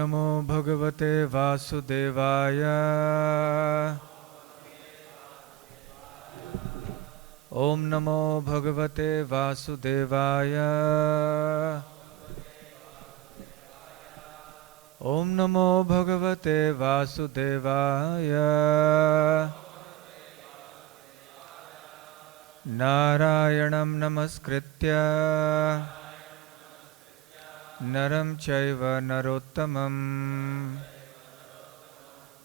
नमो भगवते वासुदेवाय। ओम नमो भगवते वासुदेवाय। ओम नमो भगवते वासुदेवाय। नारायणं नमस्कृत्य नरं चैव नरोत्तमं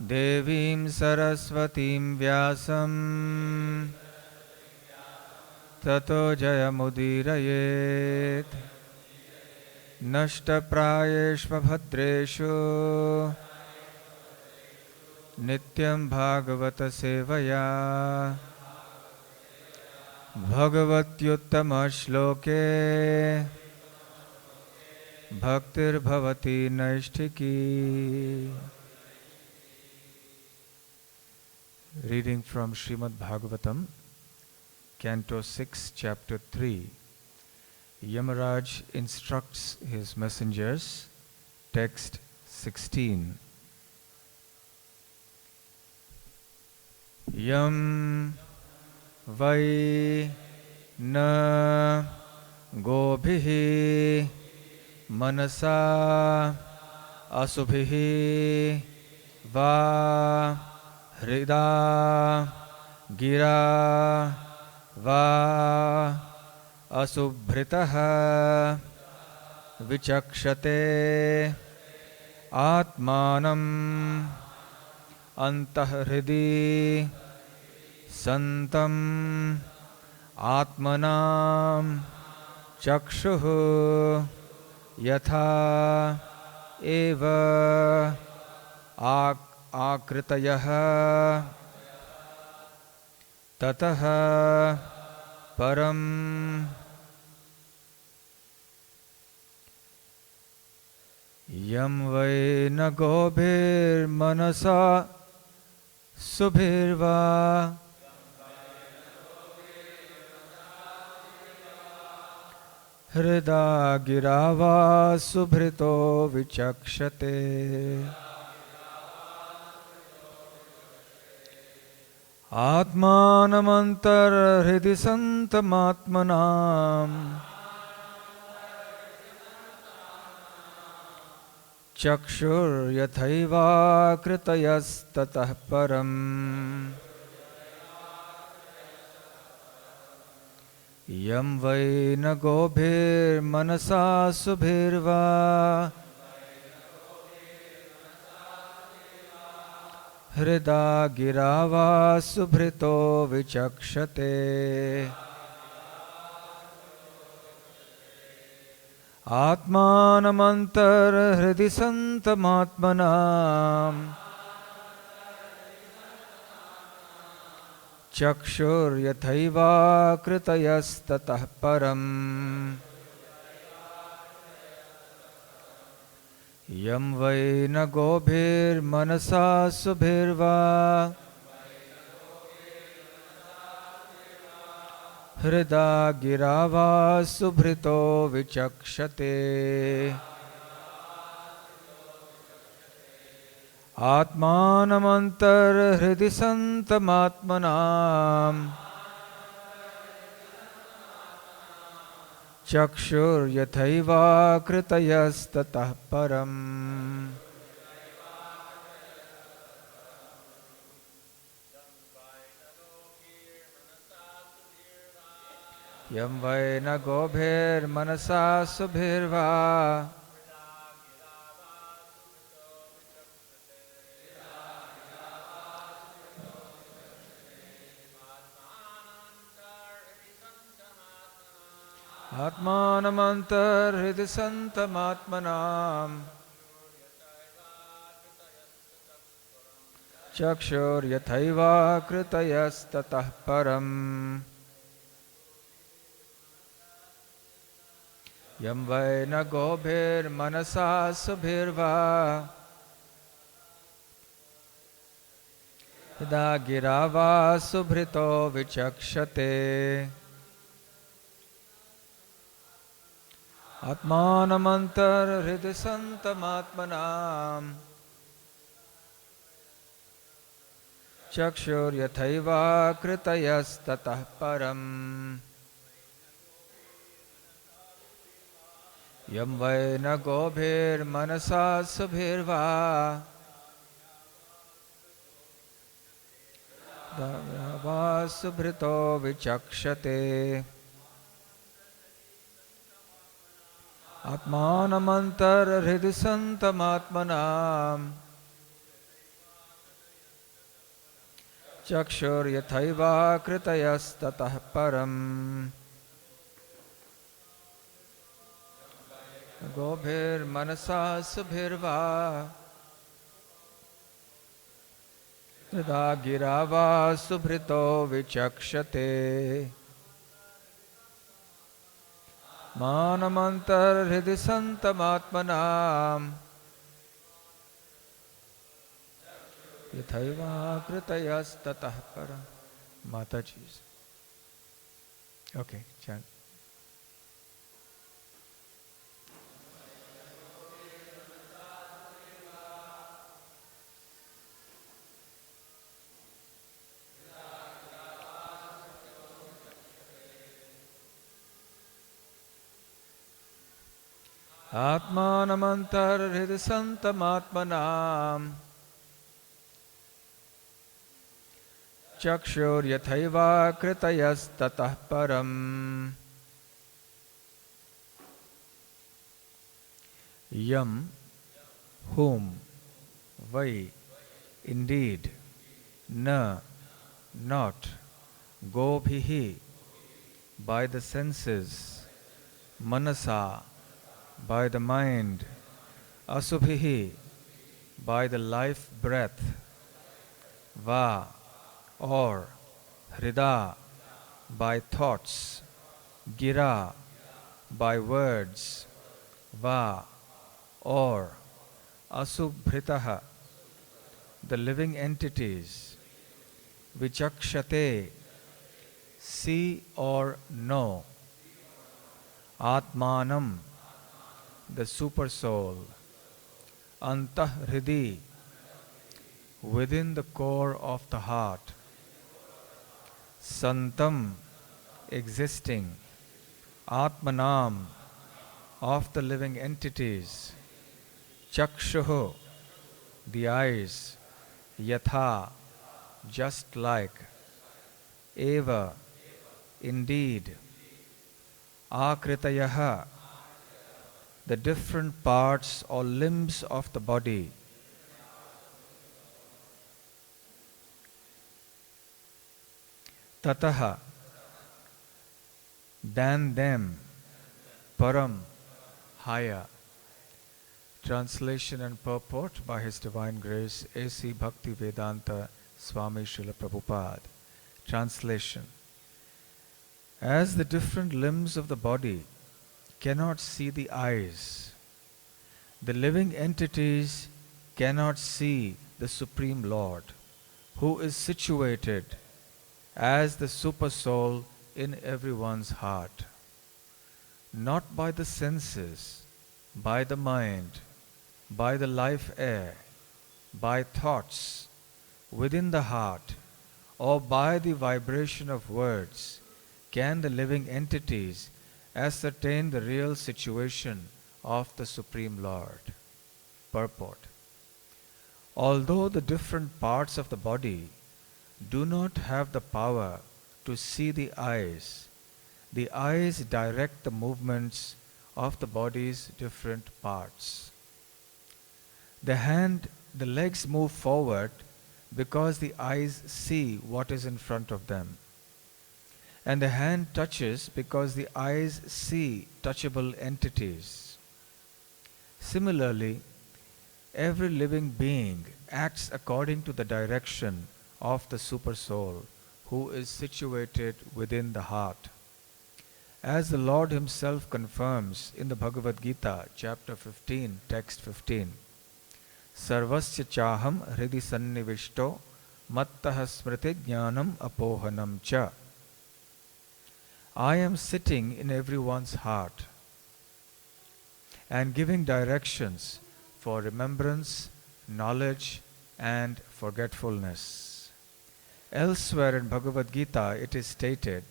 देवीं सरस्वतीं व्यासं ततो जयमुदीरयेत्। नष्टप्रायेष्वभद्रेषु नित्यं भागवत सेवया भगवत्युत्तमश्लोके भक्तिर्भवति नैष्ठिकी। Reading from Srimad Bhagavatam, Canto 6, Chapter 3. Yamaraj instructs his messengers. Text 16. Yam vai na gobhihi manasa asubhihi va hrida gira va asubhritaha vichakshate atmanam antahridi santam atmanam chakshuhu yatha eva akritayah tatah param. Yam vai na gobhir manasa subhirva hrida girava subhrito vichakshate atmanamantar hridi santamatmanam chakshur yathaiva kritayas-tatah param. Yam vai na gobhir manasa subhirva hrida girava subhrito vichakshate atmanamantar hridi santamatmanam chakshur yathaiva kritayas-tatah param. Yam vai na gobhir manasa subhirva hrida girava subhrito vichakshate atmanamantar hridi santamatmanam chakshur yathaiva kritayas-tatah param. Yam vai na gobhir manasa subhirva atmanamantar hridi santamatmanam chakshur yathaiva kritayas-tatah param. Yam vai na gobhir manasa subhirva hrida girava subhrito vichakshate Atmanamantar santamatmanam Chakshur yathaiva kritayas tatah param Yam vai na gobhir manasa subhirva Dava subhrito vichakshate Atmanamantar santamatmanam Chakshur yathaiva kritayas tatah param Gobhir manasa subhirva Tada girava subhrito vichakshate Manamantar santamatmanam Yathaiva kritayas tatah param Mataji's. Okay, chant. Atmanamantar santamatmanam Chakshur yathaiva kritayas tatah param Yam, whom, vai, indeed, na, not, gobhihi, by the senses, manasa, by the mind, asubhihi, by the life breath, va, or, hrida, by thoughts, gira, by words, va, or, asubhritaha, the living entities, vichakshate, see or know, atmanam, the super soul, antah hridi, within the core of the heart, santam, existing, atmanam, of the living entities, chakshuhu, the eyes, yatha, just like, eva, indeed, akritayaha, the different parts or limbs of the body, tataha, than them, param, higher. Translation and purport by His Divine Grace A.C. Bhakti Vedanta Swami Srila Prabhupada. Translation. As the different limbs of the body cannot see the eyes, the living entities cannot see the Supreme Lord, who is situated as the Super Soul in everyone's heart. Not by the senses, by the mind, by the life air, by thoughts within the heart, or by the vibration of words, can the living entities ascertain the real situation of the Supreme Lord. Purport. Although the different parts of the body do not have the power to see the eyes direct the movements of the body's different parts. The legs move forward because the eyes see what is in front of them. And the hand touches because the eyes see touchable entities. Similarly, every living being acts according to the direction of the Super Soul, who is situated within the heart. As the Lord Himself confirms in the Bhagavad Gita, chapter 15, text 15, Sarvasya chaham hridi sannivishto mattaha smriti jnanam apohanam cha. I am sitting in everyone's heart. and giving directions for remembrance, knowledge, and forgetfulness. Elsewhere in Bhagavad Gita it is stated,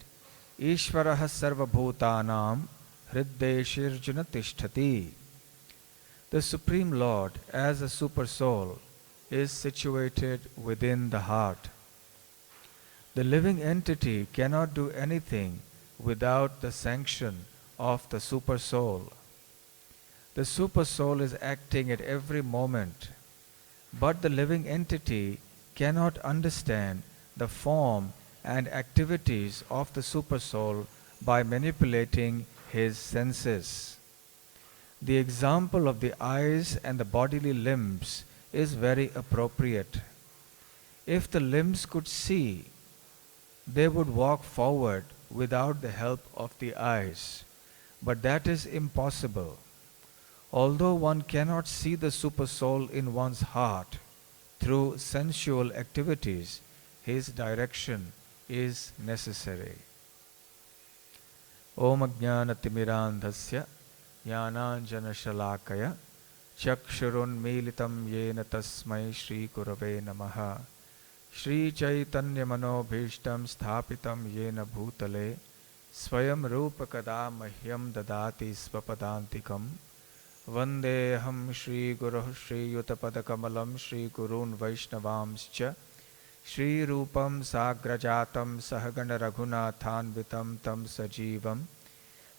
Ishvaraha sarvabhutanam hriddeshirjuna tishtati. The Supreme Lord, as a super soul, is situated within the heart. The living entity cannot do anything without the sanction of the super soul. The super soul is acting at every moment, but the living entity cannot understand the form and activities of the super soul by manipulating his senses. The example of the eyes and the bodily limbs is very appropriate. If the limbs could see, they would walk forward without the help of the eyes. But that is impossible. Although one cannot see the super soul in one's heart through sensual activities, his direction is necessary. Om Ajnanatimirandhasya Jnananjana Shalakaya Chakshurun Militam Yena Tasmai Shri Gurave Namaha Shri Chaitanya Manobhishtam Sthapitam Yena Bhutale Swayam Rupakada Mahyam Dadati Svapadantikam Vandeham Shri Guru Shri Yutapadakamalam Shri Gurun Vaishnavamscha Shri Rupam Sagrajatam Sahagana Raghunathanvitam Tam Sajivam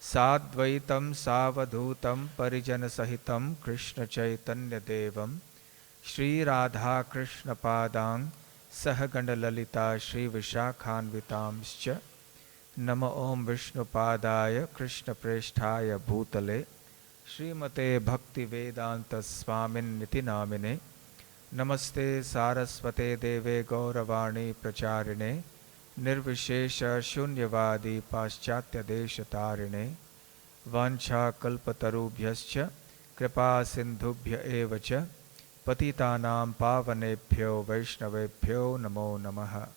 Sadvaitam Savadhutam Parijana Sahitam Krishna Chaitanya Devam Shri Radha Krishna Padang Sahagana Lalita Shri Vishakhanvitamscha Nama Om Vishnu Padaya Krishna Presthaya Bhutale Srimate Bhakti Vedanta Swamin Niti Namine Namaste Saraswate Deve Gauravani Pracharine Nirvishesha Shunyavadi Paschatya Deshatarine Vancha Kalpatarubhyascha Kripa Sindhubhya Evacha Patitanam Pavanebhyo Vaishnavebhyo Namo Namaha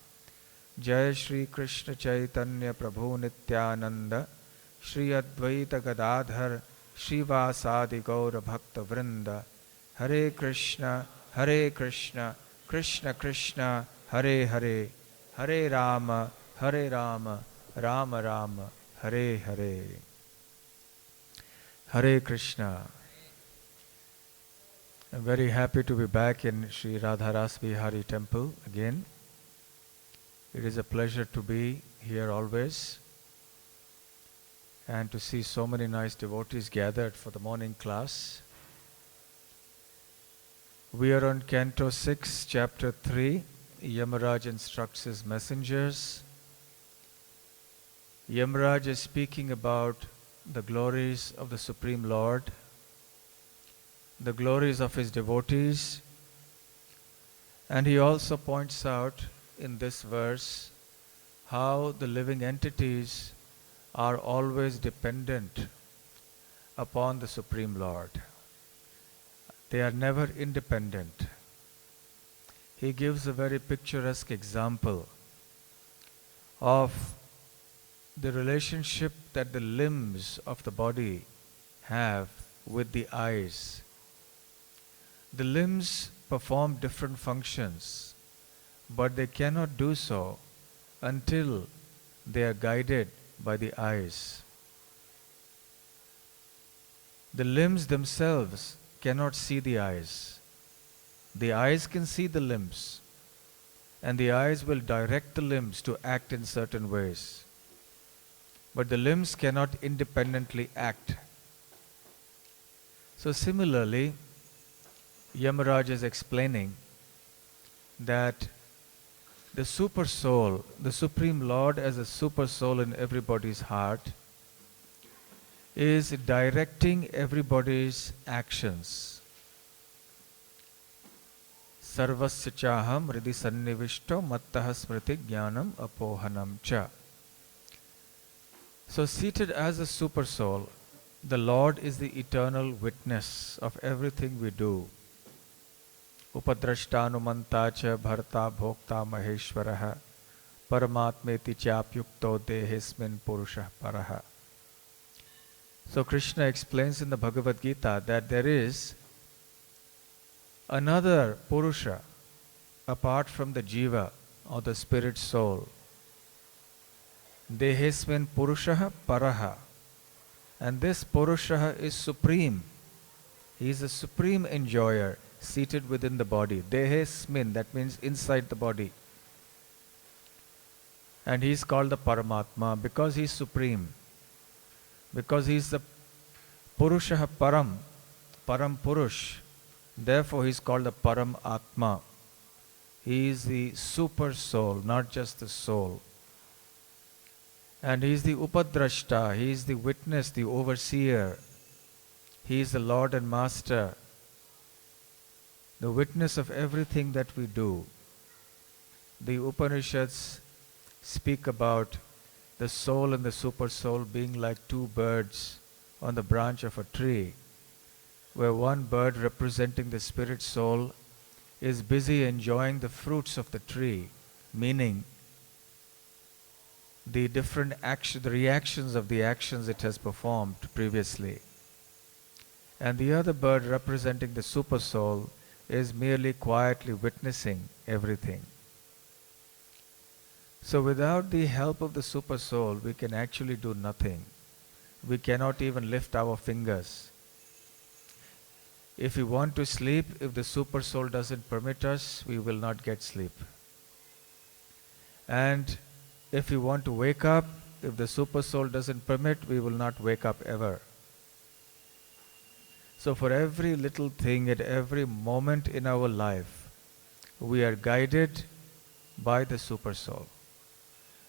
Jai Shri Krishna Chaitanya Prabhu Nityananda Shri Advaita Gadadhar Srivasadi Gaura Bhakta Vrinda Hare Krishna Krishna Krishna Hare Hare Hare Rama Rama Rama Hare Hare. Hare Krishna. I'm very happy to be back in Sri Radharas Vihari temple again. It is a pleasure to be here always and to see so many nice devotees gathered for the morning class. We are on Canto 6, Chapter 3. Yamaraj instructs his messengers. Yamaraj is speaking about the glories of the Supreme Lord, the glories of his devotees, and he also points out in this verse how the living entities are always dependent upon the Supreme Lord. They are never independent. He gives a very picturesque example of the relationship that the limbs of the body have with the eyes. The limbs perform different functions, but they cannot do so until they are guided by the eyes. The limbs themselves cannot see the eyes. The eyes can see the limbs, and the eyes will direct the limbs to act in certain ways. But the limbs cannot independently act. So similarly, Yamaraj is explaining that the super soul, the Supreme Lord as a super soul in everybody's heart, is directing everybody's actions. Sarvasya chaham hridi sannivishto mattah smriti jnanam apohanam cha. So seated as a super soul, the Lord is the eternal witness of everything we do. Upadrashtanumanta cha bharta bhokta maheshwaraha paramatmeti chapyukto dehesmin purushah paraha. So Krishna explains in the Bhagavad Gita that there is another Purusha apart from the Jiva or the spirit soul. Dehesmin Purushaha Paraha. And this Purushaha is supreme. He is a supreme enjoyer seated within the body. Dehesmin, that means inside the body. And he is called the Paramatma because he is supreme. Because he is the Purushaha Param, Param Purush. Therefore he is called the Param Atma. He is the super soul, not just the soul. And he is the Upadrashta, he is the witness, the overseer. He is the Lord and Master, the witness of everything that we do. The Upanishads speak about the soul and the super soul being like two birds on the branch of a tree, where one bird representing the spirit soul is busy enjoying the fruits of the tree, meaning the different the reactions of the actions it has performed previously. And the other bird representing the super soul is merely quietly witnessing everything. So without the help of the super soul, we can actually do nothing. We cannot even lift our fingers. If we want to sleep, if the super soul doesn't permit us, we will not get sleep. And if we want to wake up, if the super soul doesn't permit, we will not wake up ever. So for every little thing at every moment in our life, we are guided by the super soul.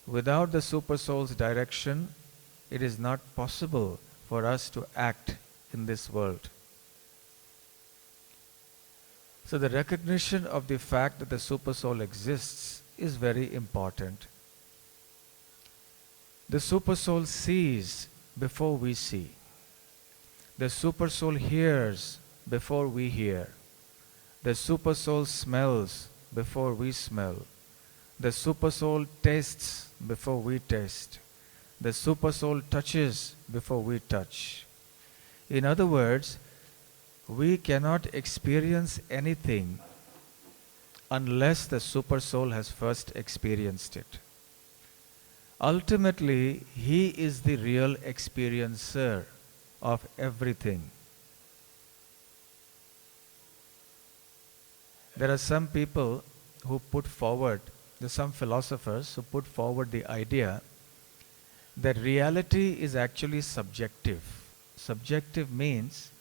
Without the super soul's direction, it is not possible for us to act in this world. So the recognition of the fact that the super soul exists is very important. The super soul sees before we see. The super soul hears before we hear. The super soul smells before we smell. The super soul tastes before we taste. The super soul touches before we touch. In other words, we cannot experience anything unless the super soul has first experienced it. Ultimately, he is the real experiencer of everything. There are some people who put forward, there are some philosophers who put forward the idea that reality is actually subjective. Subjective means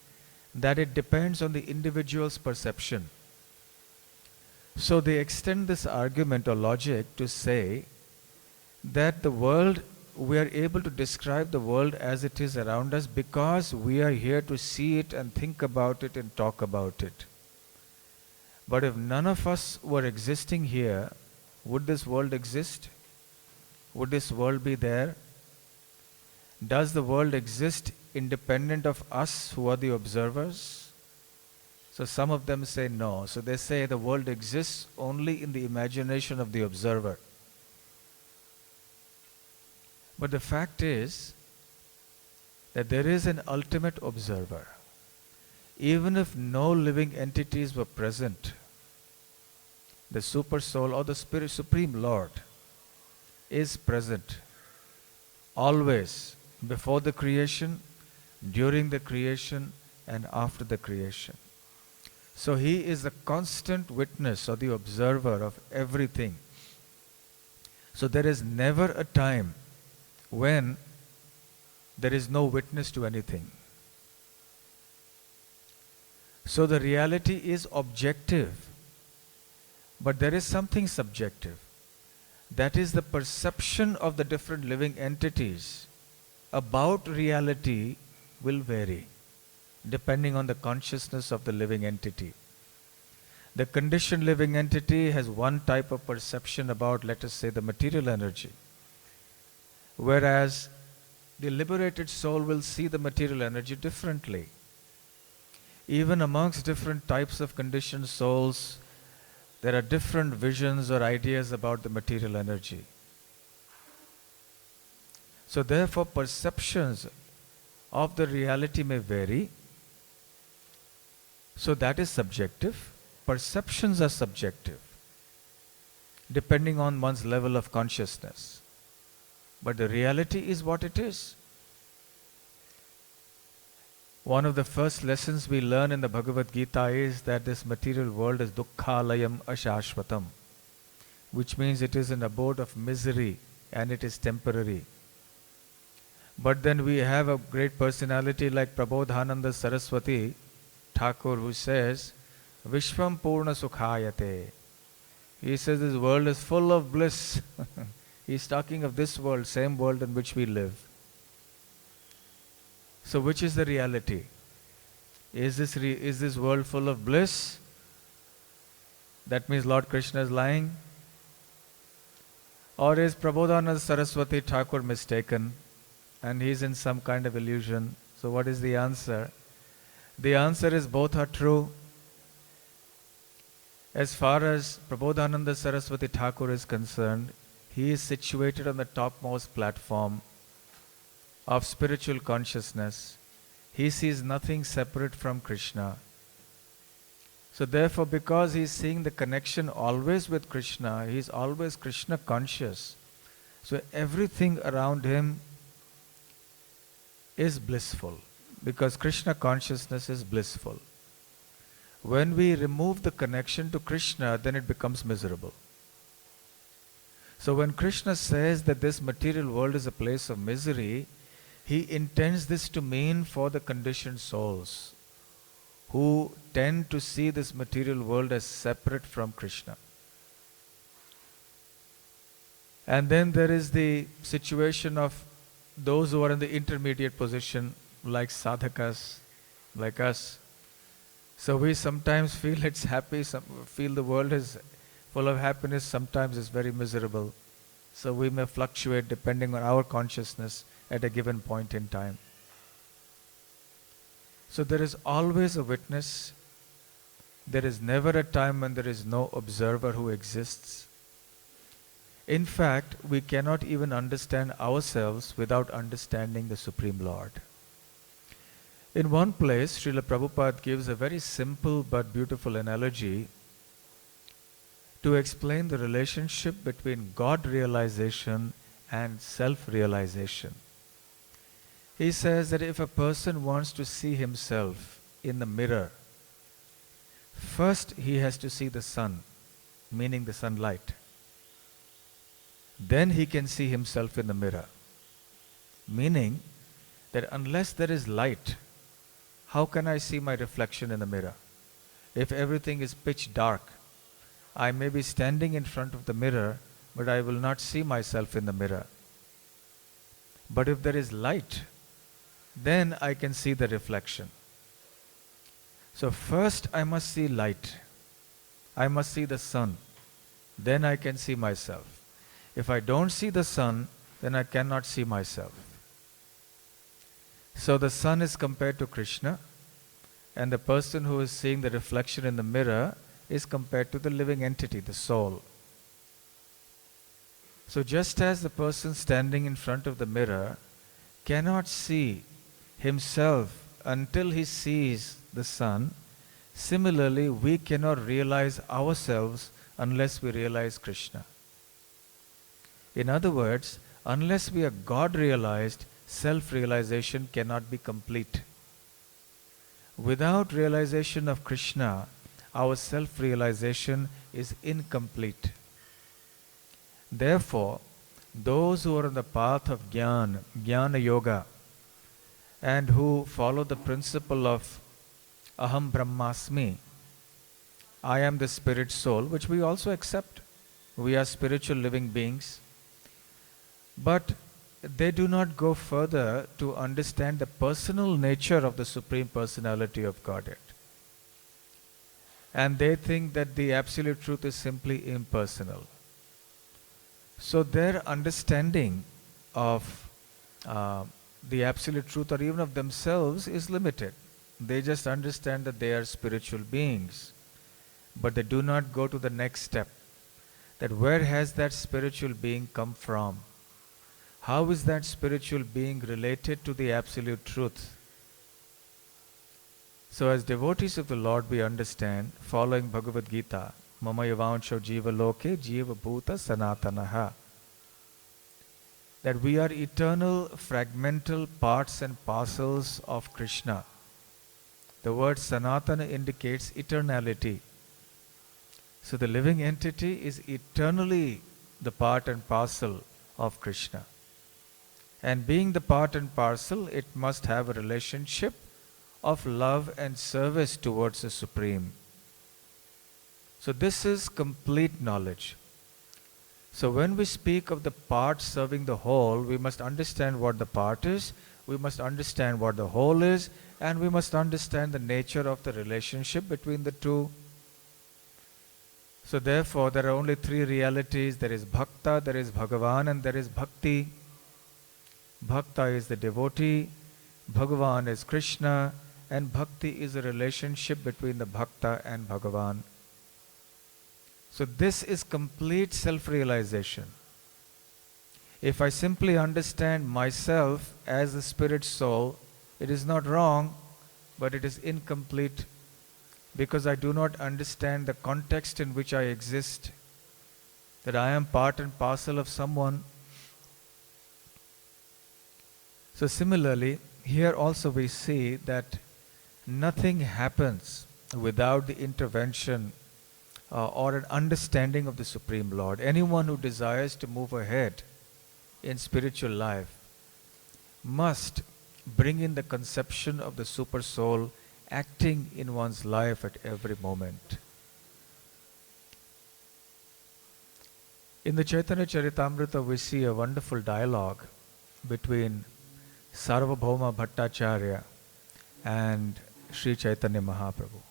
that it depends on the individual's perception. So they extend this argument or logic to say that the world, we are able to describe the world as it is around us because we are here to see it and think about it and talk about it. But if none of us were existing here, would this world exist? Would this world be there? Does the world exist independent of us who are the observers? So some of them say no. So they say the world exists only in the imagination of the observer. But the fact is that there is an ultimate observer. Even if no living entities were present, the super soul or the spirit supreme Lord is present always, before the creation, during the creation, and after the creation. So he is the constant witness or the observer of everything. So there is never a time when there is no witness to anything. So the reality is objective, but there is something subjective. That is the perception of the different living entities about reality will vary depending on the consciousness of the living entity. The conditioned living entity has one type of perception about, let us say, the material energy, whereas the liberated soul will see the material energy differently. Even amongst different types of conditioned souls, there are different visions or ideas about the material energy. So therefore, perceptions of the reality may vary. So that is subjective. Perceptions are subjective, depending on one's level of consciousness. But the reality is what it is. One of the first lessons we learn in the Bhagavad Gita is that this material world is dukkhalayam ashashvatam, which means it is an abode of misery and it is temporary. But then we have a great personality like Prabodhananda Saraswati Thakur, who says, Vishwam Purna Sukhayate. He says this world is full of bliss. He's talking of this world, same world in which we live. So which is the reality? Is this world full of bliss? That means Lord Krishna is lying? Or is Prabodhananda Saraswati Thakur mistaken and he's in some kind of illusion? So what is the answer? The answer is both are true. As far as Prabodhananda Saraswati Thakur is concerned, he is situated on the topmost platform of spiritual consciousness. He sees nothing separate from Krishna. So therefore, because he is seeing the connection always with Krishna, he is always Krishna conscious. So everything around him is blissful, because Krishna consciousness is blissful. When we remove the connection to Krishna, then it becomes miserable. So when Krishna says that this material world is a place of misery, he intends this to mean for the conditioned souls who tend to see this material world as separate from Krishna. And then there is the situation of those who are in the intermediate position, like sadhakas, like us. So we sometimes feel it's happy, feel the world is full of happiness, sometimes it's very miserable. So we may fluctuate depending on our consciousness at a given point in time. So there is always a witness. There is never a time when there is no observer who exists. In fact, we cannot even understand ourselves without understanding the Supreme Lord. In one place, Srila Prabhupada gives a very simple but beautiful analogy to explain the relationship between God realization and self-realization. He says that if a person wants to see himself in the mirror, first he has to see the sun, meaning the sunlight. Then he can see himself in the mirror, meaning that unless there is light, how can I see my reflection in the mirror? If everything is pitch dark, I may be standing in front of the mirror, but I will not see myself in the mirror. But if there is light, then I can see the reflection. So first I must see light. I must see the sun. Then I can see myself. If I don't see the sun, then I cannot see myself. So the sun is compared to Krishna, and the person who is seeing the reflection in the mirror is compared to the living entity, the soul. So just as the person standing in front of the mirror cannot see himself until he sees the sun, similarly we cannot realize ourselves unless we realize Krishna. In other words, unless we are God realized, self-realization cannot be complete. Without realization of Krishna, our self-realization is incomplete. Therefore, those who are on the path of Jnana Yoga, and who follow the principle of Aham Brahmasmi, I am the spirit soul, which we also accept. We are spiritual living beings. But they do not go further to understand the personal nature of the Supreme Personality of Godhead. And they think that the Absolute Truth is simply impersonal. So their understanding of the Absolute Truth, or even of themselves, is limited. They just understand that they are spiritual beings. But they do not go to the next step. That where has that spiritual being come from? how is that spiritual being related to the absolute truth? So as devotees of the Lord, we understand, following Bhagavad Gita, Mama Yavancho Jiva Loke Jiva Bhuta Sanatanaha, that we are eternal fragmental parts and parcels of Krishna. The word Sanatana indicates eternality. So the living entity is eternally the part and parcel of Krishna. And being the part and parcel, it must have a relationship of love and service towards the Supreme. So this is complete knowledge. So when we speak of the part serving the whole, we must understand what the part is, we must understand what the whole is, and we must understand the nature of the relationship between the two. So therefore, there are only three realities. There is Bhakta, there is Bhagavan, and there is Bhakti. Bhakta is the devotee, Bhagavan is Krishna, and Bhakti is a relationship between the Bhakta and Bhagavan. So this is complete self-realization. If I simply understand myself as the spirit soul, it is not wrong, but it is incomplete because I do not understand the context in which I exist, that I am part and parcel of someone. So similarly, here also we see that nothing happens without the intervention or an understanding of the Supreme Lord. Anyone who desires to move ahead in spiritual life must bring in the conception of the Super Soul acting in one's life at every moment. In the Chaitanya Charitamrita, we see a wonderful dialogue between Sarvabhauma Bhattacharya and Sri Chaitanya Mahaprabhu.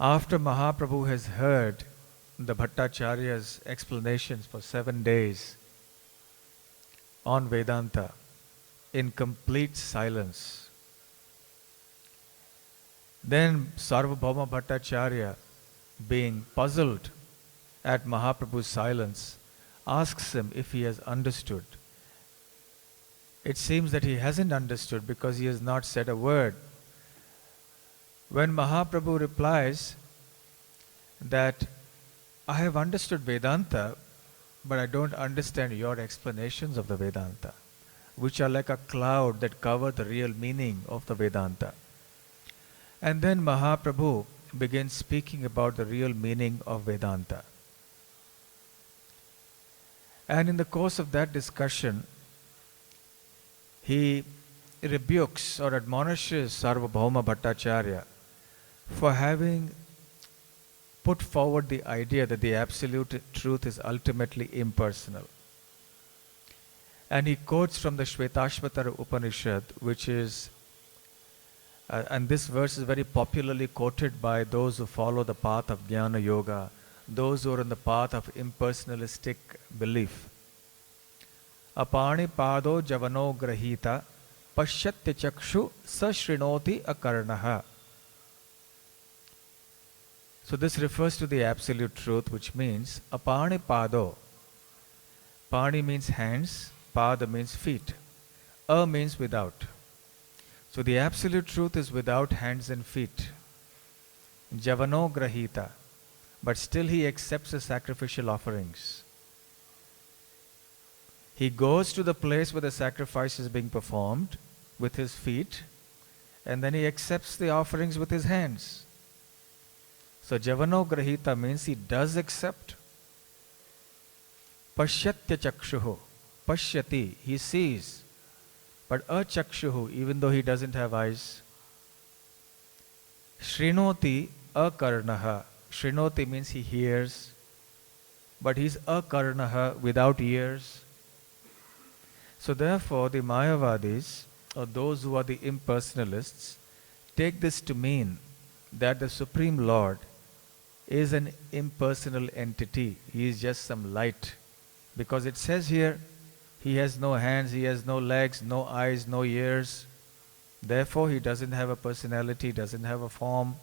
After Mahaprabhu has heard the Bhattacharya's explanations for 7 days on Vedanta in complete silence, then Sarvabhauma Bhattacharya, being puzzled at Mahaprabhu's silence, asks him if he has understood. It seems that he hasn't understood because he has not said a word. When Mahaprabhu replies that I have understood Vedanta, but I don't understand your explanations of the Vedanta, which are like a cloud that cover the real meaning of the Vedanta. And then Mahaprabhu begins speaking about the real meaning of Vedanta. And in the course of that discussion, he rebukes or admonishes Sarvabhauma Bhattacharya for having put forward the idea that the absolute truth is ultimately impersonal. And he quotes from the Shvetashvatara Upanishad, which is, and this verse is very popularly quoted by those who follow the path of Jnana Yoga, those who are on the path of impersonalistic belief. Apani pado javano grahita pashyatya chakshu sashrinoti akarnaha. So this refers to the absolute truth, which means apani pado. Pani means hands, pada means feet, a means without. So the absolute truth is without hands and feet. Javano grahita, but still he accepts the sacrificial offerings. He goes to the place where the sacrifice is being performed with his feet, and then he accepts the offerings with his hands. So Javano Grahita means he does accept. Pashyatya chakshuhu, pashyati, he sees. But achakshuhu, even though he doesn't have eyes. Shrinoti akarnaha, Shrinoti means he hears, but he's akarnaha, without ears. So therefore the Mayavadis, or those who are the impersonalists, take this to mean that the Supreme Lord is an impersonal entity. He is just some light. Because it says here, he has no hands, he has no legs, no eyes, no ears. Therefore he doesn't have a personality, doesn't have a form.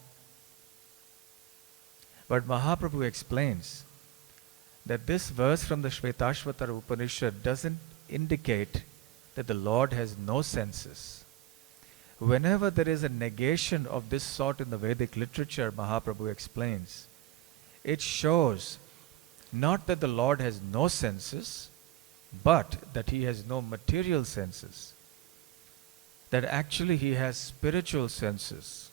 But Mahaprabhu explains that this verse from the Shvetashvatara Upanishad doesn't indicate that the Lord has no senses. Whenever there is a negation of this sort in the Vedic literature, Mahaprabhu explains, it shows not that the Lord has no senses, but that he has no material senses. That actually he has spiritual senses,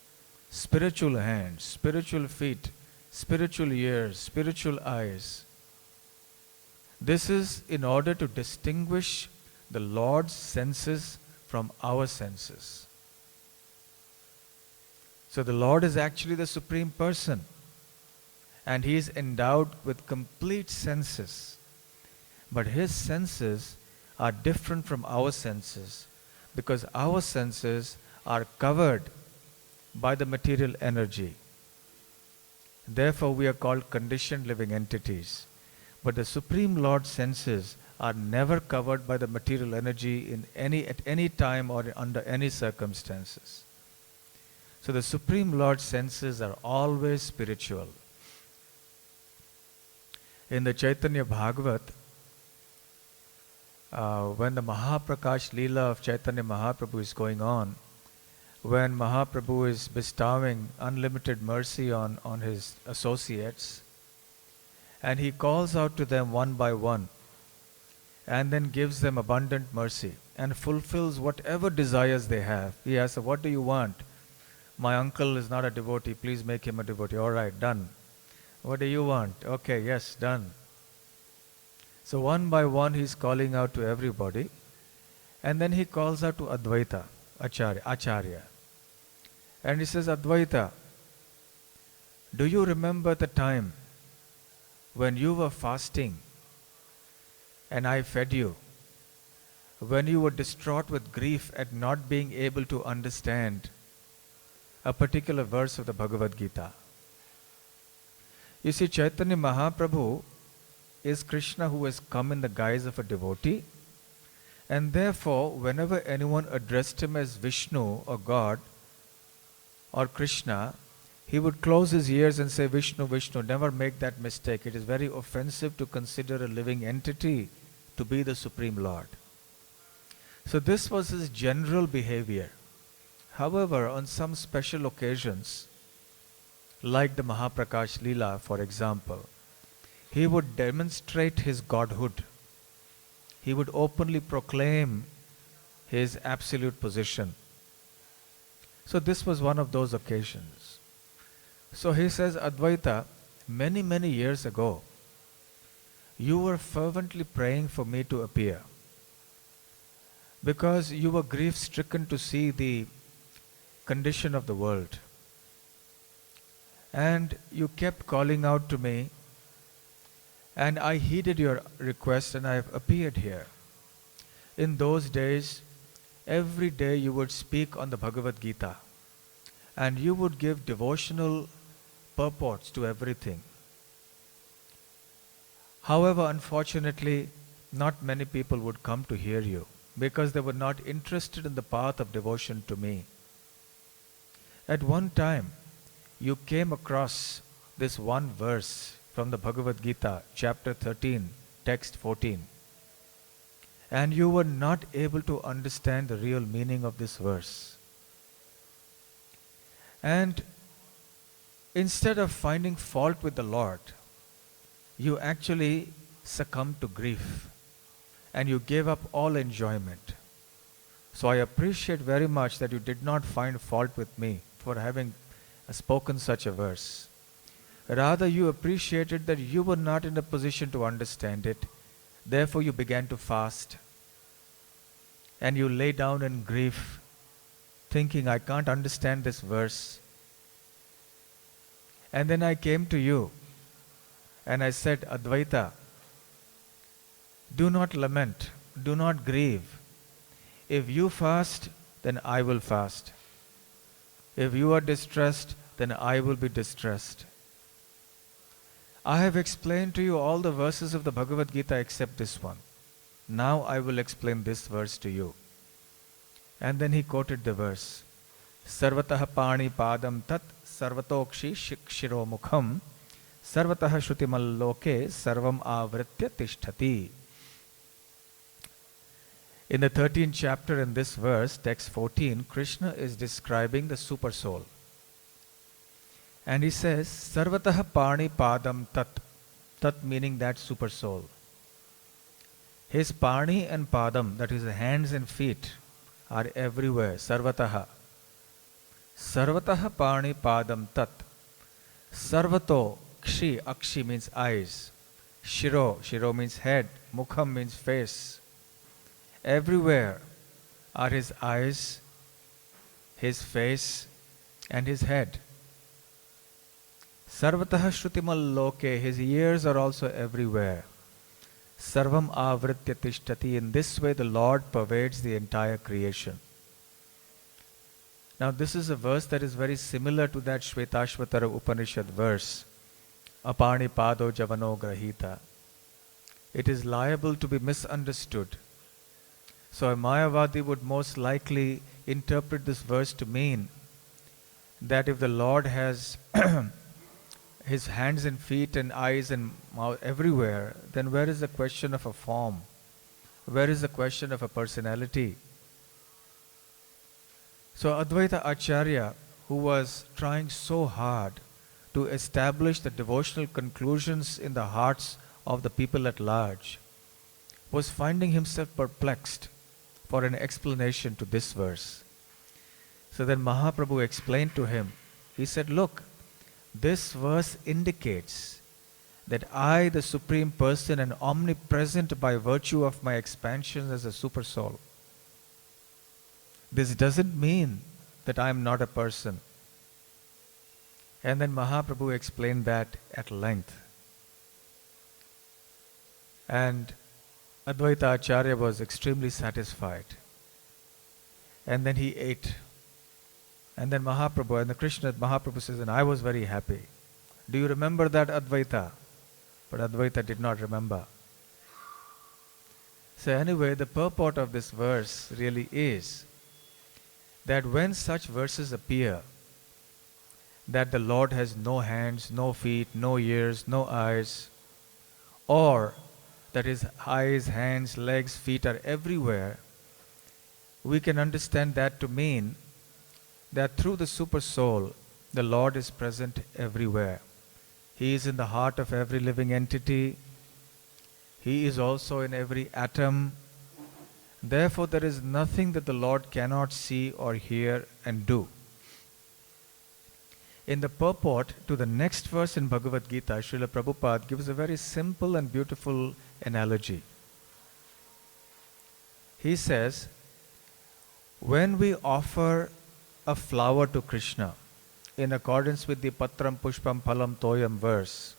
spiritual hands, spiritual feet, spiritual ears, spiritual eyes. This is in order to distinguish the Lord's senses from our senses. So the Lord is actually the Supreme Person, and he is endowed with complete senses. But his senses are different from our senses, because our senses are covered by the material energy. Therefore, we are called conditioned living entities. But the Supreme Lord's senses are never covered by the material energy at any time or under any circumstances. So the Supreme Lord's senses are always spiritual. In the Chaitanya Bhagavat, when the Mahaprakash Leela of Chaitanya Mahaprabhu is going on, when Mahaprabhu is bestowing unlimited mercy on his associates, and he calls out to them one by one, and then gives them abundant mercy, and fulfills whatever desires they have. He asks, what do you want? My uncle is not a devotee, please make him a devotee. All right, done. What do you want? Okay, yes, done. So one by one he's calling out to everybody, and then he calls out to Advaita, Acharya. And he says, Advaita, do you remember the time when you were fasting and I fed you? When you were distraught with grief at not being able to understand a particular verse of the Bhagavad Gita. You see, Chaitanya Mahaprabhu is Krishna who has come in the guise of a devotee, and therefore whenever anyone addressed him as Vishnu or God or Krishna, he would close his ears and say, Vishnu, Vishnu, never make that mistake. It is very offensive to consider a living entity to be the Supreme Lord. So this was his general behavior. However, on some special occasions, like the Mahaprakash Leela, for example, he would demonstrate his godhood. He would openly proclaim his absolute position. So this was one of those occasions. So he says, Advaita, many, many years ago, you were fervently praying for me to appear, because you were grief-stricken to see the condition of the world. And you kept calling out to me, and I heeded your request and I have appeared here. In those days, every day you would speak on the Bhagavad Gita, and you would give devotional purports to everything. However, unfortunately, not many people would come to hear you, because they were not interested in the path of devotion to me. At one time, you came across this one verse from the Bhagavad Gita, chapter 13, text 14. And you were not able to understand the real meaning of this verse. And instead of finding fault with the Lord, you actually succumbed to grief and you gave up all enjoyment. So I appreciate very much that you did not find fault with me for having spoken such a verse. Rather, you appreciated that you were not in a position to understand it. Therefore, you began to fast. And you lay down in grief, thinking, I can't understand this verse. And then I came to you and I said, Advaita, do not lament, do not grieve. If you fast, then I will fast. If you are distressed, then I will be distressed. I have explained to you all the verses of the Bhagavad Gita except this one. Now I will explain this verse to you. And then he quoted the verse. Sarvatah pani padam tat sarvatokshi shikshiro mukham sarvatah shruti malloke sarvam avritya tishtati. In the 13th chapter, in this verse, text 14, Krishna is describing the super soul. And he says, Sarvatah Pani Padam Tat. Tat meaning that super soul. His Pani and Padam, that is the hands and feet, are everywhere. Sarvataha. Sarvataha Pani Padam Tat. Sarvato, Kshi, Akshi means eyes. Shiro, Shiro means head. Mukham means face. Everywhere are his eyes, his face, and his head. Sarvataha Shrutimal Loke, his ears are also everywhere. Sarvam Avritya Tishtati, in this way the Lord pervades the entire creation. Now this is a verse that is very similar to that Shvetashvatara Upanishad verse, Apani Pado Javano Grahita. It is liable to be misunderstood. So a Mayavadi would most likely interpret this verse to mean that if the Lord has his hands and feet and eyes and mouth everywhere, then where is the question of a form? Where is the question of a personality? So Advaita Acharya, who was trying so hard to establish the devotional conclusions in the hearts of the people at large, was finding himself perplexed for an explanation to this verse. So then Mahaprabhu explained to him. He said, look, this verse indicates that I, the Supreme Person and omnipresent by virtue of my expansion as a super soul. This doesn't mean that I am not a person. And then Mahaprabhu explained that at length. And Advaita Acharya was extremely satisfied. And then he ate. And then Mahaprabhu, and the Krishna, Mahaprabhu says, and I was very happy. Do you remember that, Advaita? But Advaita did not remember. So anyway, the purport of this verse really is that when such verses appear, that the Lord has no hands, no feet, no ears, no eyes, or that his eyes, hands, legs, feet are everywhere, we can understand that to mean that through the super soul, the Lord is present everywhere. He is in the heart of every living entity. He is also in every atom. Therefore, there is nothing that the Lord cannot see or hear and do. In the purport to the next verse in Bhagavad Gita, Srila Prabhupada gives a very simple and beautiful analogy. He says, when we offer a flower to Krishna, in accordance with the Patram Pushpam Phalam Toyam verse,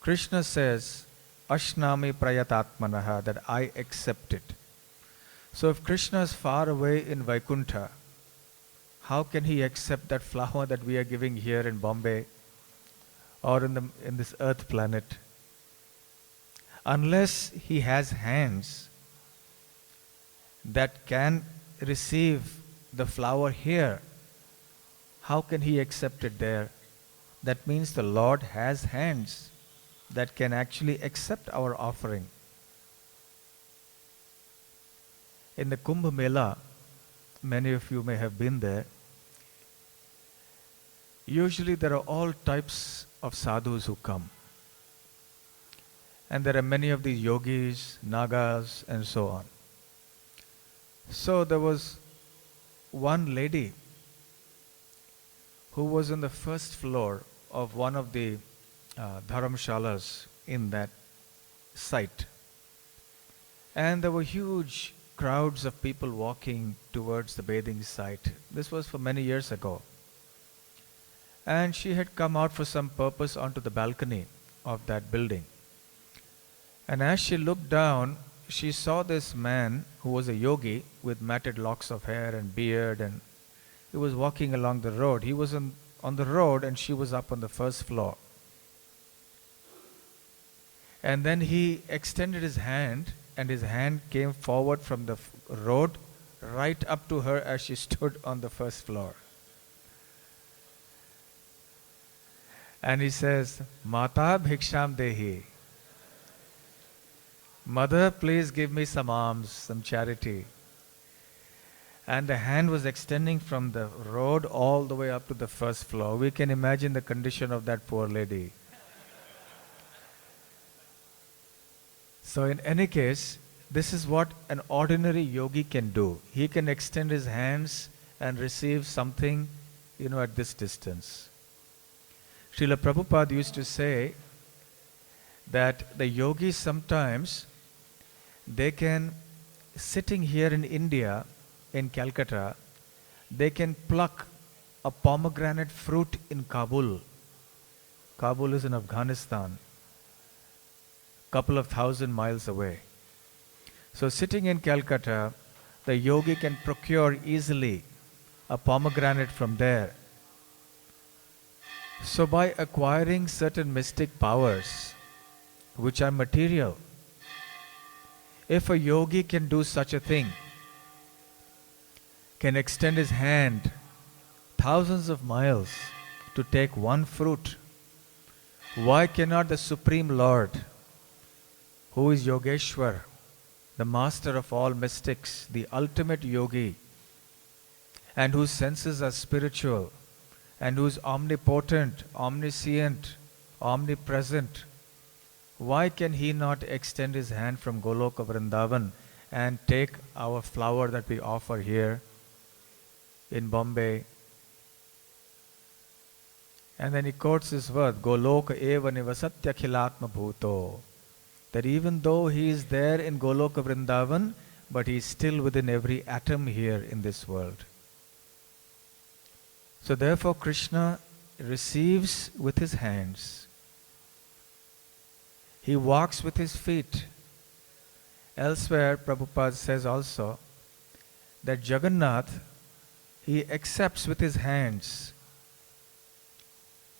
Krishna says, Ashnami Prayatatmanaha, that I accept it. So if Krishna is far away in Vaikuntha, how can he accept that flower that we are giving here in Bombay or in this earth planet? Unless he has hands that can receive the flower here, how can he accept it there? That means the Lord has hands that can actually accept our offering. In the Kumbh Mela, many of you may have been there, usually there are all types of sadhus who come. And there are many of these yogis, nagas, and so on. So there was one lady who was on the first floor of one of the dharamshalas in that site. And there were huge crowds of people walking towards the bathing site. This was for many years ago. And she had come out for some purpose onto the balcony of that building. And as she looked down, she saw this man who was a yogi with matted locks of hair and beard, and he was walking along the road. He was on the road and she was up on the first floor. And then he extended his hand, and his hand came forward from the road right up to her as she stood on the first floor. And he says, Mata Bhiksham Dehi. "Mother, please give me some alms, some charity." And the hand was extending from the road all the way up to the first floor. We can imagine the condition of that poor lady. So in any case, this is what an ordinary yogi can do. He can extend his hands and receive something, at this distance. Srila Prabhupada used to say that the yogis sometimes, they can, sitting here in India, in Calcutta, they can pluck a pomegranate fruit in Kabul. Kabul is in Afghanistan, couple of 1,000 miles away. So sitting in Calcutta, the yogi can procure easily a pomegranate from there. So by acquiring certain mystic powers, which are material, if a yogi can do such a thing, can extend his hand thousands of miles to take one fruit, why cannot the Supreme Lord, who is Yogeshwar, the master of all mystics, the ultimate yogi, and whose senses are spiritual, and who is omnipotent, omniscient, omnipresent, why can he not extend his hand from Goloka Vrindavan and take our flower that we offer here in Bombay? And then he quotes this word, Goloka eva nivasatya khilatma bhuto. That even though he is there in Goloka Vrindavan, but he is still within every atom here in this world. So therefore Krishna receives with his hands. He walks with his feet. Elsewhere, Prabhupada says also that Jagannath, he accepts with his hands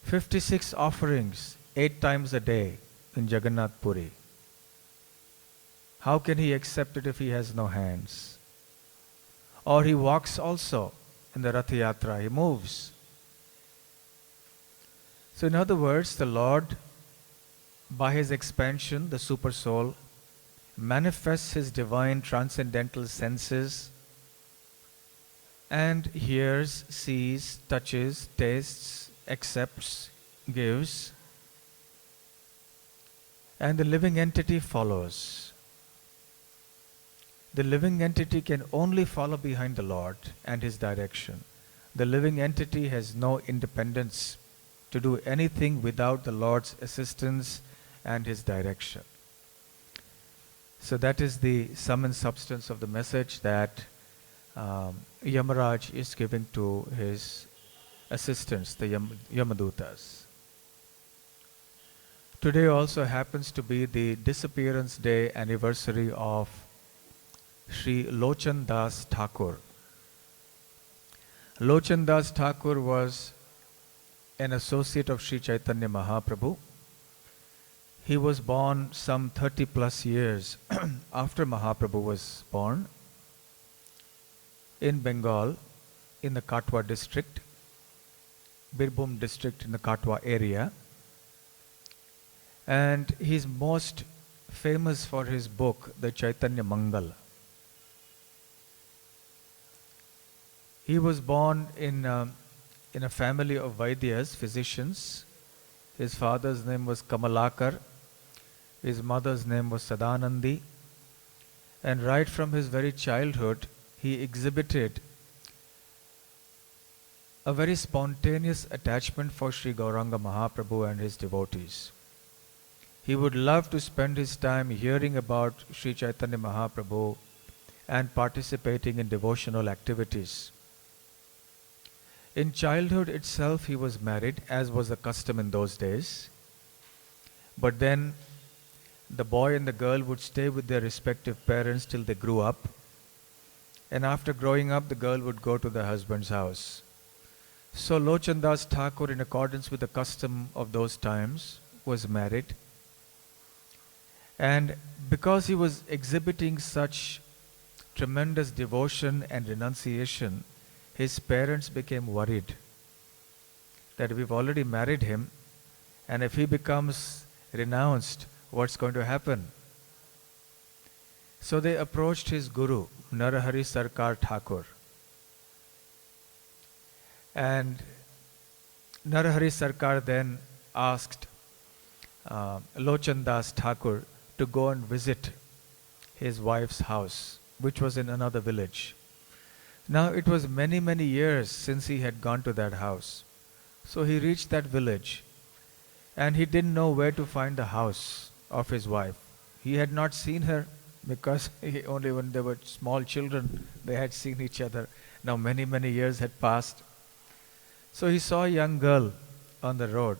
56 offerings 8 times a day in Jagannath Puri. How can he accept it if he has no hands? Or he walks also in the Rath Yatra, he moves. So in other words, the Lord, by his expansion, the Super Soul, manifests his divine transcendental senses and hears, sees, touches, tastes, accepts, gives, and the living entity follows. The living entity can only follow behind the Lord and his direction. The living entity has no independence to do anything without the Lord's assistance and his direction. So that is the sum and substance of the message that Yamaraj is giving to his assistants, the Yamadutas. Today also happens to be the disappearance day anniversary of Sri Lochan Das Thakur. Lochan Das Thakur was an associate of Sri Chaitanya Mahaprabhu. He was born some 30 plus years after Mahaprabhu was born in Bengal, in the Katwa district, Birbhum district in the Katwa area. And he's most famous for his book, the Chaitanya Mangal. He was born in a family of Vaidyas, physicians. His father's name was Kamalakar. His mother's name was Sadanandi. And right from his very childhood, he exhibited a very spontaneous attachment for Sri Gauranga Mahaprabhu and his devotees. He would love to spend his time hearing about Sri Chaitanya Mahaprabhu and participating in devotional activities. In childhood itself, he was married, as was the custom in those days. But then the boy and the girl would stay with their respective parents till they grew up. And after growing up, the girl would go to the husband's house. So Lochan Das Thakur, in accordance with the custom of those times, was married. And because he was exhibiting such tremendous devotion and renunciation, his parents became worried that we've already married him, and if he becomes renounced, what's going to happen? So they approached his guru, Narahari Sarkar Thakur. And Narahari Sarkar then asked Lochan Das Thakur to go and visit his wife's house, which was in another village. Now it was many, many years since he had gone to that house. So he reached that village and he didn't know where to find the house of his wife. He had not seen her because only when they were small children they had seen each other. Now many, many years had passed. So he saw a young girl on the road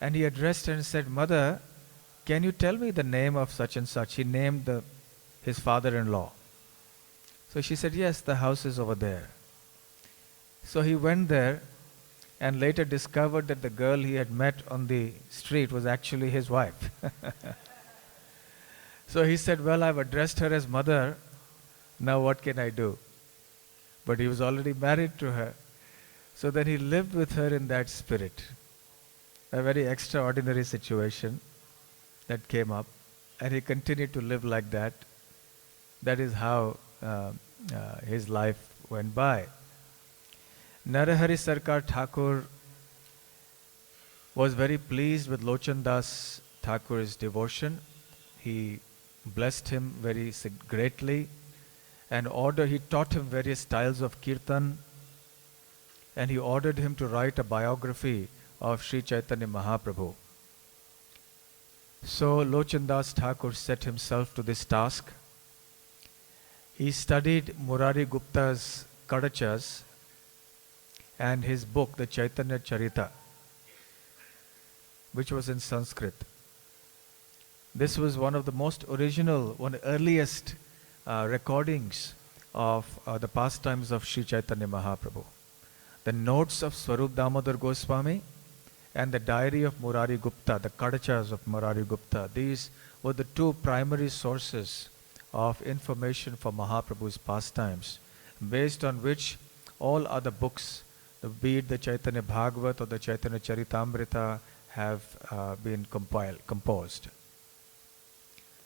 and he addressed her and said, "Mother, can you tell me the name of such and such?" He named his father-in-law. So she said, "Yes, the house is over there." So he went there and later discovered that the girl he had met on the street was actually his wife. So he said, "Well, I've addressed her as mother, now what can I do?" But he was already married to her. So then he lived with her in that spirit. A very extraordinary situation that came up, and he continued to live like that. That is how his life went by. Narahari Sarkar Thakur was very pleased with Lochan Das Thakur's devotion. He blessed him very greatly and he taught him various styles of kirtan, and he ordered him to write a biography of Sri Chaitanya Mahaprabhu. So Lochan Das Thakur set himself to this task. He studied Murari Gupta's Kadachas and his book, the Chaitanya Charita, which was in Sanskrit. This was one of the most original, one of the earliest recordings of the pastimes of Sri Chaitanya Mahaprabhu. The notes of Swarup Damodar Goswami and the diary of Murari Gupta, the Kadachas of Murari Gupta, these were the two primary sources of information for Mahaprabhu's pastimes, based on which all other books, be it the Chaitanya Bhagavatam or the Chaitanya Charitamrita, have been composed.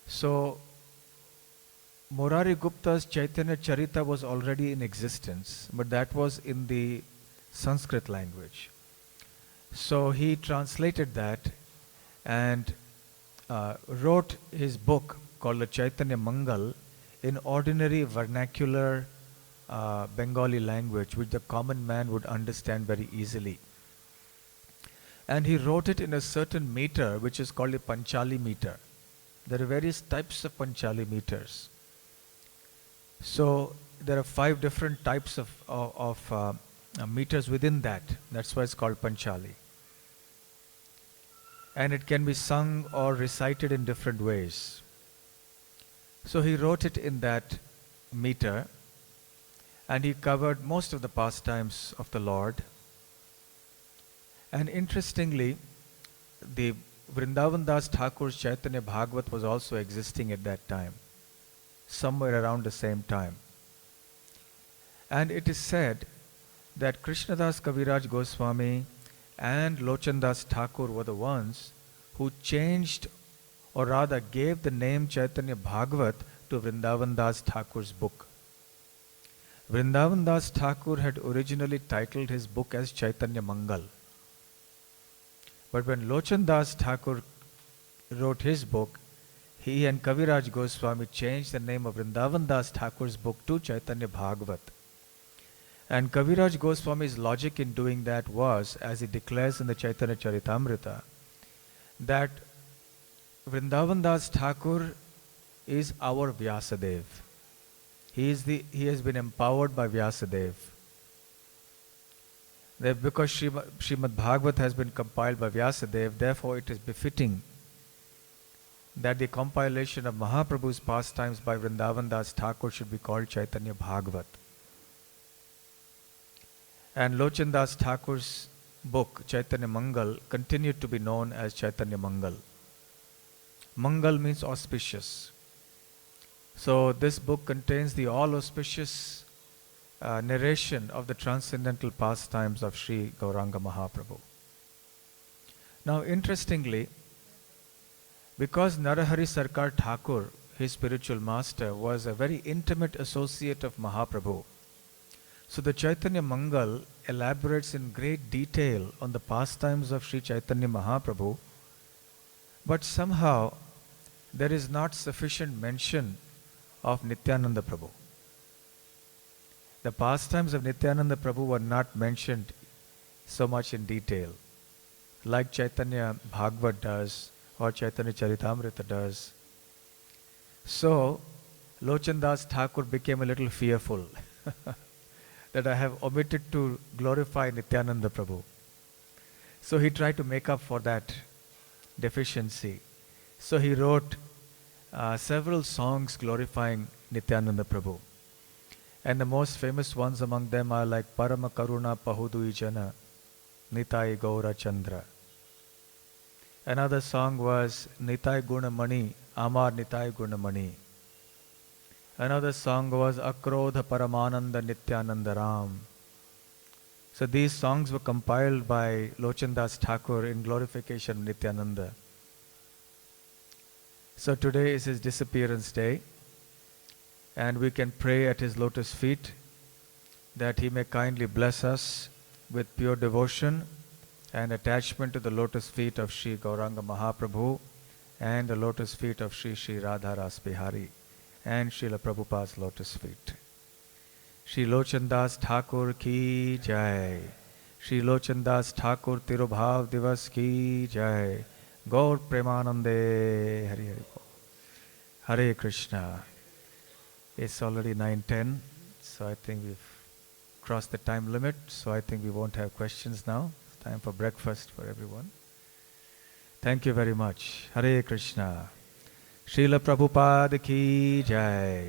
So, Murari Gupta's Chaitanya Charita was already in existence, but that was in the Sanskrit language. So he translated that and wrote his book called the Chaitanya Mangal in ordinary vernacular Bengali language, which the common man would understand very easily. And he wrote it in a certain meter, which is called a Panchali meter. There are various types of Panchali meters. So there are 5 different types of meters within that. That's why it's called Panchali. And it can be sung or recited in different ways. So he wrote it in that meter, and he covered most of the pastimes of the Lord. And interestingly, the Vrindavan Das Thakur's Chaitanya Bhagavat was also existing at that time, somewhere around the same time. And it is said that Krishnadas Kaviraj Goswami and Lochan Das Thakur were the ones who changed, or rather gave the name Chaitanya Bhagavat to Vrindavan Das Thakur's book. Vrindavan Das Thakur had originally titled his book as Chaitanya Mangal. But when Lochan Das Thakur wrote his book, he and Kaviraj Goswami changed the name of Vrindavan Das Thakur's book to Chaitanya Bhagavat. And Kaviraj Goswami's logic in doing that was, as he declares in the Chaitanya Charitamrita, that Vrindavan Das Thakur is our Vyasadev. He has been empowered by Vyasadev. That because Srimad Bhagavatam has been compiled by Vyasadev, therefore it is befitting that the compilation of Mahaprabhu's pastimes by Vrindavan Das Thakur should be called Chaitanya Bhagavat. And Lochan Das Thakur's book, Chaitanya Mangal, continued to be known as Chaitanya Mangal. Mangal means auspicious. So this book contains the all-auspicious narration of the transcendental pastimes of Sri Gauranga Mahaprabhu. Now interestingly, because Narahari Sarkar Thakur his spiritual master, was a very intimate associate of Mahaprabhu. So the Chaitanya Mangal elaborates in great detail on the pastimes of Sri Chaitanya Mahaprabhu, but somehow there is not sufficient mention of Nityananda Prabhu. The pastimes of Nityananda Prabhu were not mentioned so much in detail, like Chaitanya Bhagavat does or Chaitanya Charitamrita does. So, Lochandas Thakur became a little fearful that I have omitted to glorify Nityananda Prabhu. So he tried to make up for that deficiency. So he wrote several songs glorifying Nityananda Prabhu. And the most famous ones among them are like Parama Karuna Pahudui Jana, Nitai Gaura Chandra. Another song was Nitai Gunamani, Amar Nitai Gunamani. Another song was Akrodha Paramananda Nityananda Ram. So these songs were compiled by Lochandas Thakur in glorification of Nityananda. So today is his disappearance day, and we can pray at his lotus feet that he may kindly bless us with pure devotion and attachment to the lotus feet of Sri Gauranga Mahaprabhu and the lotus feet of Sri Sri Radha Ras Bihari and Srila Prabhupada's lotus feet. Sri Lochandas Thakur ki jai. Sri Lochandas Thakur Tirubhav Divas ki jai. Gaur Premanande Hari Hari Bol. Hare Krishna. It's already 9:10, so I think we've crossed the time limit, so I think we won't have questions now. It's time for breakfast for everyone. Thank you very much. Hare Krishna. Srila Prabhupada ki jai.